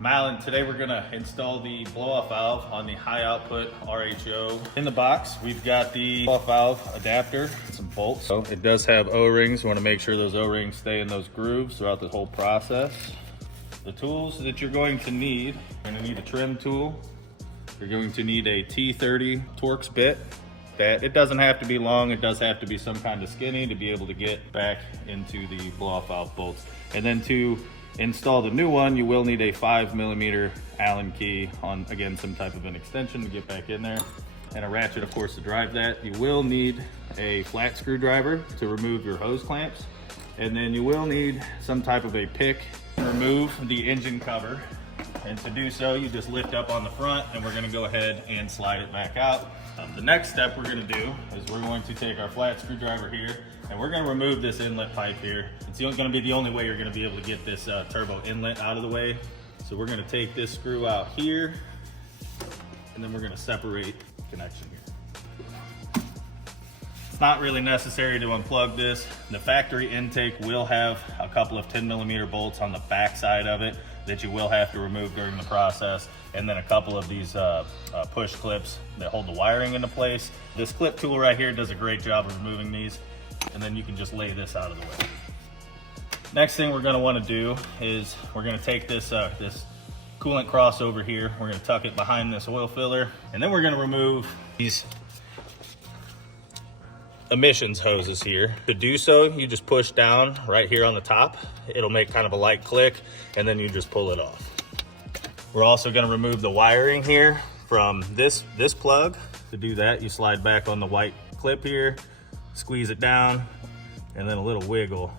Malin, today we're gonna install the blow-off valve on the high output RHO. In the box, we've got the blow-off valve adapter, some bolts. So it does have O-rings. We wanna make sure those O-rings stay in those grooves throughout the whole process. The tools that you're going to need, you're gonna need a trim tool. You're going to need a T30 Torx bit. It doesn't have to be long, it does have to be some kind of skinny to be able to get back into the blow-off valve bolts. And then to install the new one, you will need a 5mm Allen key on, again, some type of an extension to get back in there, and a ratchet, of course, to drive that. You will need a flat screwdriver to remove your hose clamps, and then you will need some type of a pick to remove the engine cover. And to do so, you just lift up on the front, and we're gonna go ahead and slide it back out. The next step we're gonna do is we're going to take our flat screwdriver here, and we're gonna remove this inlet pipe here. It's gonna be the only way you're gonna be able to get this turbo inlet out of the way. So we're gonna take this screw out here, and then we're gonna separate the connection here. It's not really necessary to unplug this. The factory intake will have a couple of 10mm bolts on the back side of it that you will have to remove during the process, and then a couple of these push clips that hold the wiring into place. This clip tool right here does a great job of removing these, and then you can just lay this out of the way. Next thing we're gonna wanna do is we're gonna take this coolant crossover here, we're gonna tuck it behind this oil filler, and then we're gonna remove these emissions hoses here. To do so, you just push down right here on the top. It'll make kind of a light click, and then you just pull it off. We're also gonna remove the wiring here from this plug. To do that, you slide back on the white clip here, squeeze it down, and then a little wiggle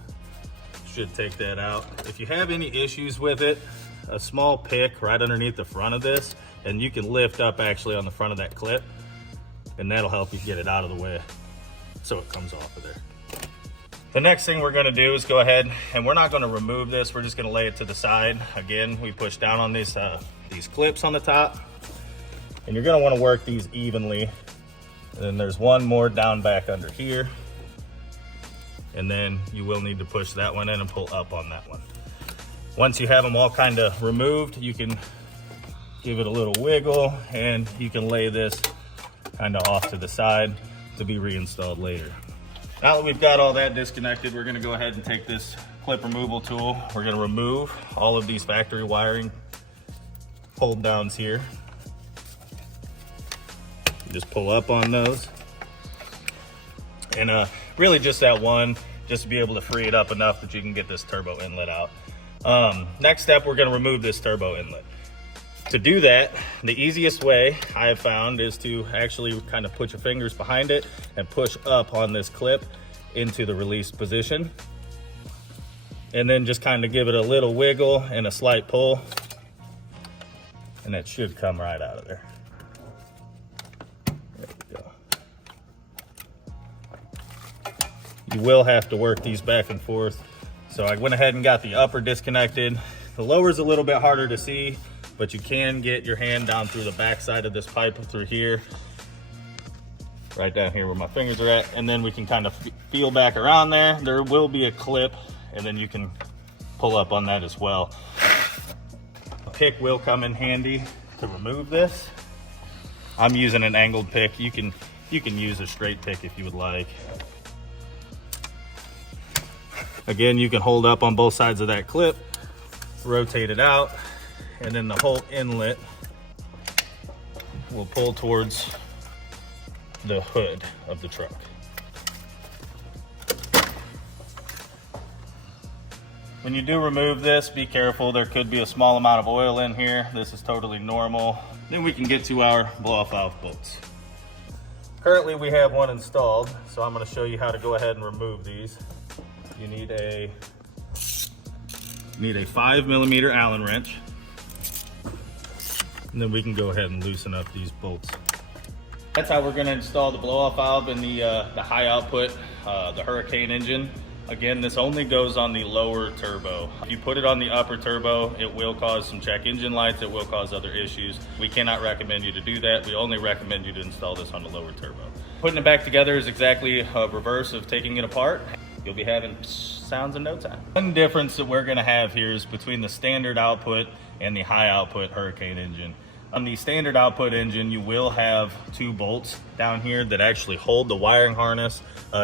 should take that out. If you have any issues with it, a small pick right underneath the front of this, and you can lift up actually on the front of that clip, and that'll help you get it out of the way so it comes off of there. The next thing we're gonna do is go ahead, and we're not gonna remove this, we're just gonna lay it to the side. Again, we push down on these clips on the top, and you're gonna wanna work these evenly. And then there's one more down back under here. And then you will need to push that one in and pull up on that one. Once you have them all kind of removed, you can give it a little wiggle, and you can lay this kind of off to the side to be reinstalled later. Now that we've got all that disconnected, we're gonna go ahead and take this clip removal tool. We're gonna remove all of these factory wiring hold downs here. You just pull up on those. And really just that one, just to be able to free it up enough that you can get this turbo inlet out. Next step, we're gonna remove this turbo inlet. To do that, the easiest way I have found is to actually kind of put your fingers behind it and push up on this clip into the released position. And then just kind of give it a little wiggle and a slight pull, and it should come right out of there. There we go. You will have to work these back and forth. So I went ahead and got the upper disconnected. The lower is a little bit harder to see, but you can get your hand down through the back side of this pipe through here, right down here where my fingers are at, and then we can kind of feel back around there. There will be a clip, and then you can pull up on that as well. A pick will come in handy to remove this. I'm using an angled pick. You can use a straight pick if you would like. Again, you can hold up on both sides of that clip, rotate it out, and then the whole inlet will pull towards the hood of the truck. When you do remove this, be careful. There could be a small amount of oil in here. This is totally normal. Then we can get to our blow-off valve bolts. Currently we have one installed, so I'm gonna show you how to go ahead and remove these. You need a 5mm Allen wrench. And then we can go ahead and loosen up these bolts. That's how we're gonna install the blow-off valve in the high output, the Hurricane engine. Again, this only goes on the lower turbo. If you put it on the upper turbo, it will cause some check engine lights, it will cause other issues. We cannot recommend you to do that. We only recommend you to install this on the lower turbo. Putting it back together is exactly a reverse of taking it apart. you'll be having sounds in no time. One difference that we're gonna have here is between the standard output and the high output Hurricane engine. On the standard output engine, you will have 2 bolts down here that actually hold the wiring harness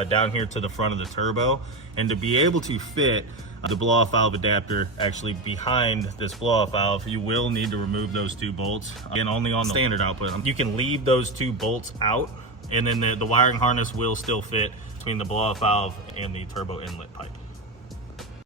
down here to the front of the turbo. And to be able to fit the blow-off valve adapter actually behind this blow-off valve, you will need to remove those 2 bolts. Again, only on the standard output. You can leave those 2 bolts out, and then the wiring harness will still fit between the blow-off valve and the turbo inlet pipe.